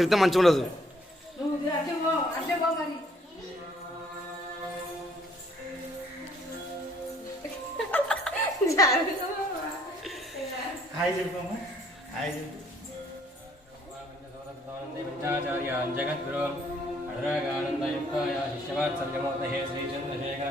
తిరిగితే మంచిగా ఉండదు. జగద్గురు అడరాగానందయుక్తాయ శిష్యవాత్సల్యమూర్తయే శ్రీచంద్రశేఖర.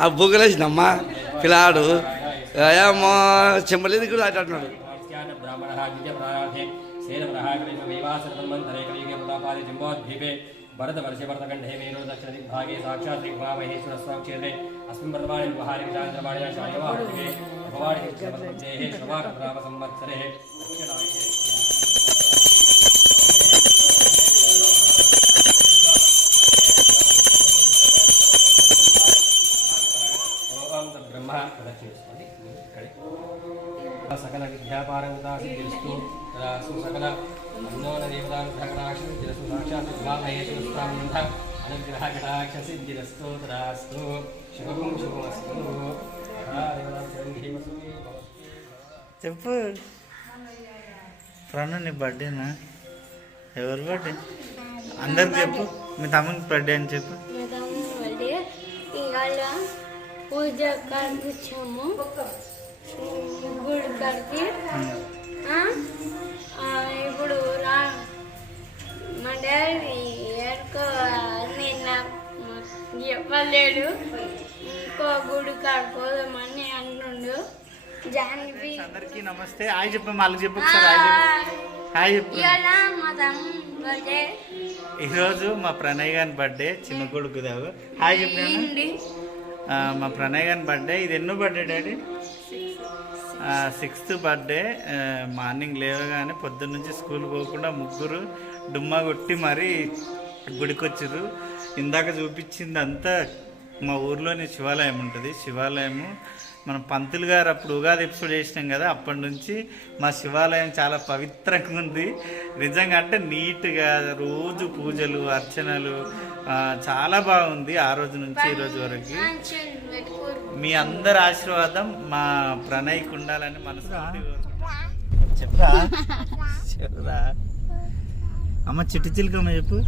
ఆ బుగ్గలేసినమ్మా పిల్లాడు ఏమో చెంబలేదు కూడా ఆటాడున్నాడు భరతవర్ష భరతఖండే మేరో దక్షిణ దిగ్భాగే సాక్షాత్ దిగ్భామహేశ్వర స్వామి క్షేత్రే అస్మిన్ వర్తమానే మహాని విచాంద్రవాణ్యా శాయవాణే భవాణి శ్రవాకరామ సంవత్సరే సిద్ధిస్తూ తదాస్తు సకల అన్నోన దేవతానుగ్రహకటాక్ష సిద్ధిరస్తు సాక్షాత్ ఉమామహేశ్వరస్వామింధ అనుగ్రహ కటాక్ష సిద్ధిరస్తు తదాస్తు శుభం శుభమస్తు చెప్పు. ప్రణు నీ బర్త్డేనా ఎవరి బర్త్డే? అందరికి చెప్పు. మీ తమ్మునికి బర్త్డే అని చెప్పు. ఇవాళ పూజ కనిపించాము గుడి కడికి ఇప్పుడు రా. మా డాడీ ఎక్కో నిన్న చెప్పలేడు ఇంకో గుడి కాడుకోదామని అంటుండు. జాన్వి అందరికి నమస్తే. హాయ్ చెప్పు వాళ్ళకి చెప్పు హాయ్ చెప్పు. మా తమ్ముడు బర్త్డే ఈరోజు మా ప్రణయ్ గారి బర్త్డే చిన్న కొడుకు దావు హాయ్ చెప్పు నాన్న. అయింది ఆ, మా ప్రణయ్ గారి బర్త్డే ఇది ఎన్నో birthday daddy? Sixth birthday morning లేవగానే పొద్దున్న నుంచి స్కూల్ పోకుండా ముగ్గురు డుమ్మా కొట్టి మరీ గుడికొచ్చారు ఇందాక చూపించింది అంతా మా ఊర్లోని శివాలయం ఉంటుంది. శివాలయము మన పంతులు గారు అప్పుడు ఉగాది ఎపిసోడ్ చేసినాం కదా అప్పటి నుంచి మా శివాలయం చాలా పవిత్రంగా ఉంది. నిజంగా అంటే నీట్గా రోజు పూజలు అర్చనలు చాలా బాగుంది ఆ రోజు నుంచి ఈ రోజు వరకు. మీ అందరి ఆశీర్వాదం మా ప్రణయ్కి ఉండాలని మనసు చెప్పరా? చెప్పురా? అమ్మ చిట్టి చిలుకమ్మ చెప్పు.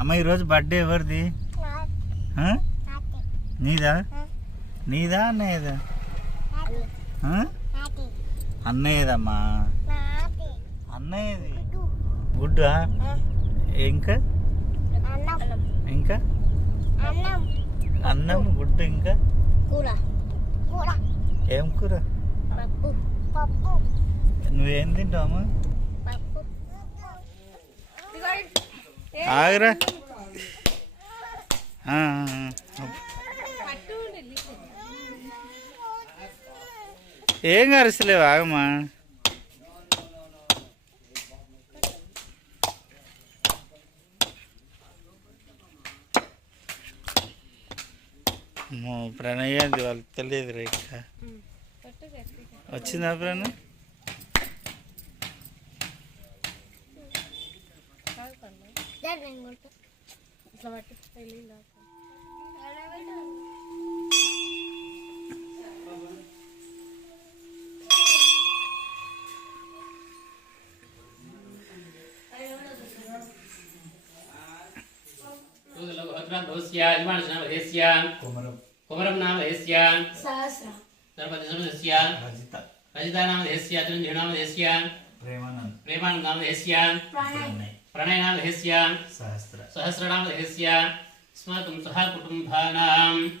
అమ్మ ఈరోజు బర్త్డే ఎవరిది? నీదా? నీదా అన్నయ్యదా? అన్నయ్యదమ్మా. అన్నయ్యది? గుడ్డా? ఇంకా? ఇంకా? అన్నం. గుడ్డు ఇంకా? కూర. ఏం కూర? పప్పు. పప్పు. నువ్వేం పప్పు. ఆగరా. ఏం కరుస్తలేవు ఆగమ్మా. ప్రణయ్ అది వాళ్ళకి తెలియదు రేఖ వచ్చిందా ప్రణయ్ కుమరం కుమరం నామ దేశ్య. ధర్మతి సమస్య రజిత. రజిత నామ దేశ్య చిరంజీవి నామ దేశ్య. ప్రేమానంద్. ప్రేమానంద నామ దేశ్య. ప్రణయ. నామ దేశ్య. సహస్ర. సహస్ర నామ దేశ్య. స్మరకం సహ కుటుంబానాం.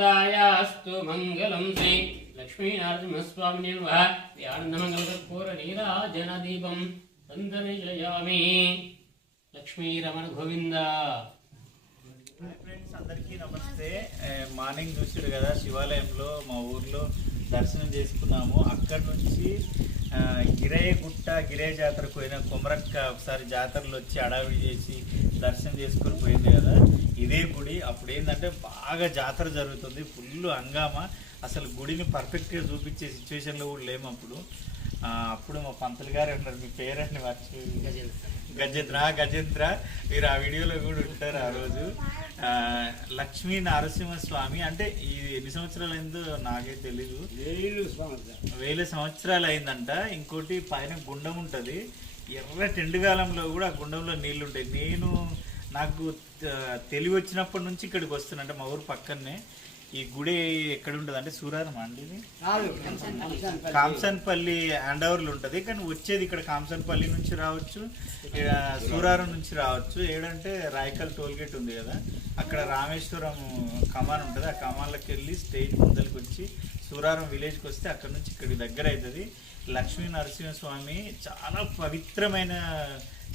లక్ష్మీదాయాస్తు మంగళం శ్రీ లక్ష్మీనరసింహస్వామిని ఆనందమంగళకర్పూర నీరాజన దీపం సందర్శయామి లక్ష్మీరమణ గోవింద ఫ్రెండ్స్ అందరికీ నమస్తే. మార్నింగ్ చూసారు కదా శివాలయంలో మా ఊర్లో దర్శనం చేసుకున్నాము. అక్కడ నుంచి గిరేగుట్ట గిరయ్య గుట్ట గిరయ్య జాతరకు పోయిన కుమరక్క ఒకసారి జాతరలు వచ్చి అడావిడి చేసి దర్శనం చేసుకొని పోయింది కదా. అప్పుడు ఏంటంటే బాగా జాతర జరుగుతుంది ఫుల్ హంగామా. అసలు గుడిని పర్ఫెక్ట్గా చూపించే సిచ్యువేషన్లో కూడా లేము అప్పుడు. అప్పుడు మా పంతులు గారు ఉన్నారు మీ పేరండి మర్చి గజేంద్ర. గజేంద్ర మీరు ఆ వీడియోలో కూడా ఉంటారు ఆ రోజు. లక్ష్మీ నరసింహ స్వామి అంటే ఇది ఎన్ని సంవత్సరాలు అయిందో నాకే తెలీదు. వేల సంవత్సరాలు అయిందంట. ఇంకోటి పైన గుండం ఉంటుంది. ఎర్ర టెండుగాలంలో కూడా ఆ గుండంలో నీళ్ళు ఉంటాయి. నేను నాకు తెలివి వచ్చినప్పటి నుంచి ఇక్కడికి వస్తున్నా. అంటే మా ఊరు పక్కనే ఈ గుడి ఎక్కడ ఉంటుంది అంటే సూరారం అండి ఇది. కాంసన్పల్లి హ్యాండ్ ఉంటుంది. కానీ వచ్చేది ఇక్కడ కాంసన్పల్లి నుంచి రావచ్చు సూరారం నుంచి రావచ్చు. ఏడంటే రాయకల్ టోల్ గేట్ ఉంది కదా. అక్కడ రామేశ్వరం కమాన్ ఉంటుంది. ఆ కమాన్లోకి వెళ్ళి స్టేజ్ ముందరికి వచ్చి సూరారం విలేజ్కి వస్తే అక్కడ నుంచి ఇక్కడికి దగ్గర అవుతుంది లక్ష్మీ నరసింహ స్వామి చాలా పవిత్రమైన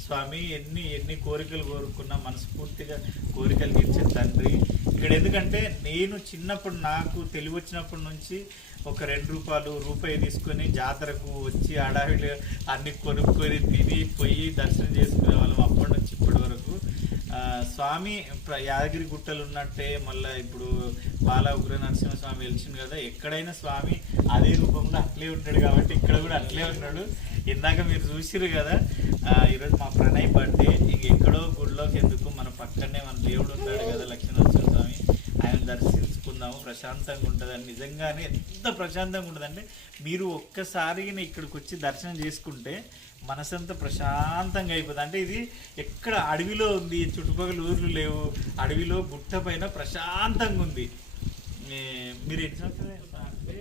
స్వామి. ఎన్ని ఎన్ని కోరికలు కోరుకున్నా మనస్ఫూర్తిగా కోరికలు తీర్చే తండ్రి. ఇక్కడ ఎందుకంటే నేను చిన్నప్పుడు నాకు తెలివి వచ్చినప్పటి నుంచి ఒక రెండు రూపాయలు రూపాయి తీసుకొని జాతరకు వచ్చి ఆడావిడి అన్ని కొనుక్కొని తిని పోయి దర్శనం చేసుకునే వాళ్ళం అప్పటి నుంచి ఇప్పటి వరకు ఆ, స్వామి ప్ర- యాదగిరి గుట్టలు ఉన్నట్టే మళ్ళీ ఇప్పుడు బాల ఉగ్ర నరసింహస్వామి వెలిచింది కదా ఎక్కడైనా స్వామి అదే రూపంలో అట్లే ఉంటాడు కాబట్టి ఇక్కడ కూడా అట్లే ఉన్నాడు. ఇందాక మీరు చూసిరు కదా ఈరోజు మా ప్రణయ్ బర్త్డే ఇంక ఎక్కడో గుడిలోకి ఎందుకు మన పక్కనే మన దేవుడు ఉన్నాడు కదా లక్ష్మీనరసింహ స్వామి ఆయన దర్శించుకుందాము ప్రశాంతంగా ఉంటుందని నిజంగానే ఎంత ప్రశాంతంగా ఉంటుందంటే మీరు ఒక్కసారి ఇక్కడికి వచ్చి దర్శనం చేసుకుంటే మనసంతా ప్రశాంతంగా అయిపోతుంది అంటే ఇది ఎక్కడ అడవిలో ఉంది చుట్టుపక్కల ఊర్లు లేవు అడవిలో గుట్ట పైన ప్రశాంతంగా ఉంది. మీరు ఎన్ని సంవత్సరాలు అంటే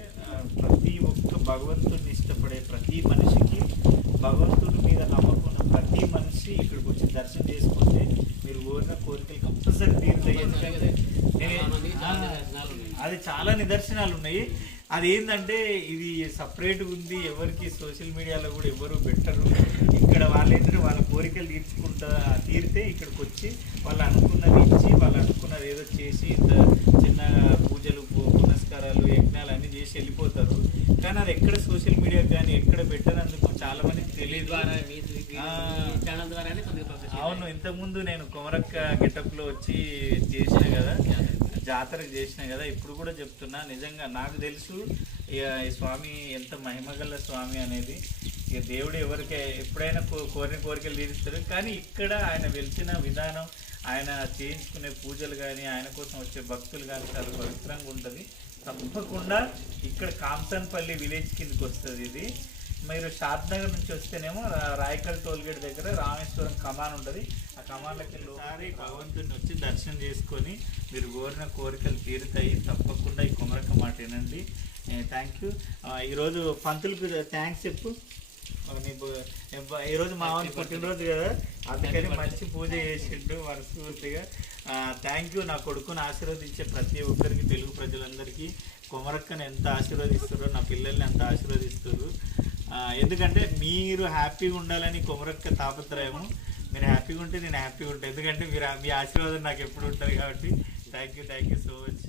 ప్రతి ఒక్క భగవంతుడిని ఇష్టపడే ప్రతి మనిషికి భగవంతుడి మీద నమ్మకం ప్రతి మనిషి ఇక్కడికి వచ్చి దర్శనం చేసుకుంటే మీరు కోరిన కోరికలు కంపల్సరీ తీరుతాయి. ఎందుకంటే అది చాలా నిదర్శనాలు ఉన్నాయి. అది ఏంటంటే ఇది సపరేట్గా ఉంది. ఎవరికి సోషల్ మీడియాలో కూడా ఎవరు పెట్టరు. ఇక్కడ వాళ్ళేంటంటే వాళ్ళ కోరికలు తీర్చుకుంటా తీరితే ఇక్కడికి వచ్చి వాళ్ళు అనుకున్నది ఇచ్చి వాళ్ళు అనుకున్నది ఏదో చేసి ఇంత చిన్న పూజలు పునస్కారాలు యజ్ఞాలు అన్ని చేసి వెళ్ళిపోతారు. కానీ అది ఎక్కడ సోషల్ మీడియా కానీ ఎక్కడ పెట్టనందుకు చాలా మందికి తెలియదు అవును ఇంతకుముందు నేను కొమరక్క గెటప్లో వచ్చి చేసిన కదా. జాతర చేసినా కదా ఇప్పుడు కూడా చెప్తున్నా నిజంగా నాకు తెలుసు ఇక స్వామి ఎంత మహిమగల స్వామి అనేది. ఇక దేవుడు ఎవరికి ఎప్పుడైనా కో- కోరిన కోరికలు తీరుస్తాడు కానీ ఇక్కడ ఆయన వెలిచిన విధానం ఆయన చేయించుకునే పూజలు కానీ ఆయన కోసం వచ్చే భక్తులు కానీ చాలా పవిత్రంగా ఉంటుంది. తప్పకుండా ఇక్కడ కాంసన్పల్లి విలేజ్ కిందకి వస్తుంది ఇది. మీరు షాద్ నగర్ నుంచి వస్తేనేమో రాయకల్ టోల్గేట్ దగ్గర రామేశ్వరం కమాన్ ఉంటుంది. ఆ కమాన్లకి ఒకసారి భగవంతుని వచ్చి దర్శనం చేసుకొని మీరు కోరిన కోరికలు తీరుతాయి. తప్పకుండా ఈ కుమరక మాట వినండి. థ్యాంక్ యూ ఈరోజు పంతులకు థ్యాంక్స్ చెప్పు. ఈరోజు మా వాడి పుట్టినరోజు కదా. అందుకని మంచి పూజ చేసిండు మనస్ఫూర్తిగా. థ్యాంక్ యూ నా కొడుకుని ఆశీర్వదించే ప్రతి ఒక్కరికి తెలుగు ప్రజలందరికీ కొమరక్కని ఎంత ఆశీర్వదిస్తారో నా పిల్లల్ని ఎంత ఆశీర్వదిస్తారు. ఎందుకంటే మీరు హ్యాపీగా ఉండాలని కొమరక్క తాపత్రయము. మీరు హ్యాపీగా ఉంటే నేను హ్యాపీగా ఉంటాను ఎందుకంటే మీరు మీ ఆశీర్వాదం నాకు ఎప్పుడు ఉంటుంది కాబట్టి. Thank you thank you so much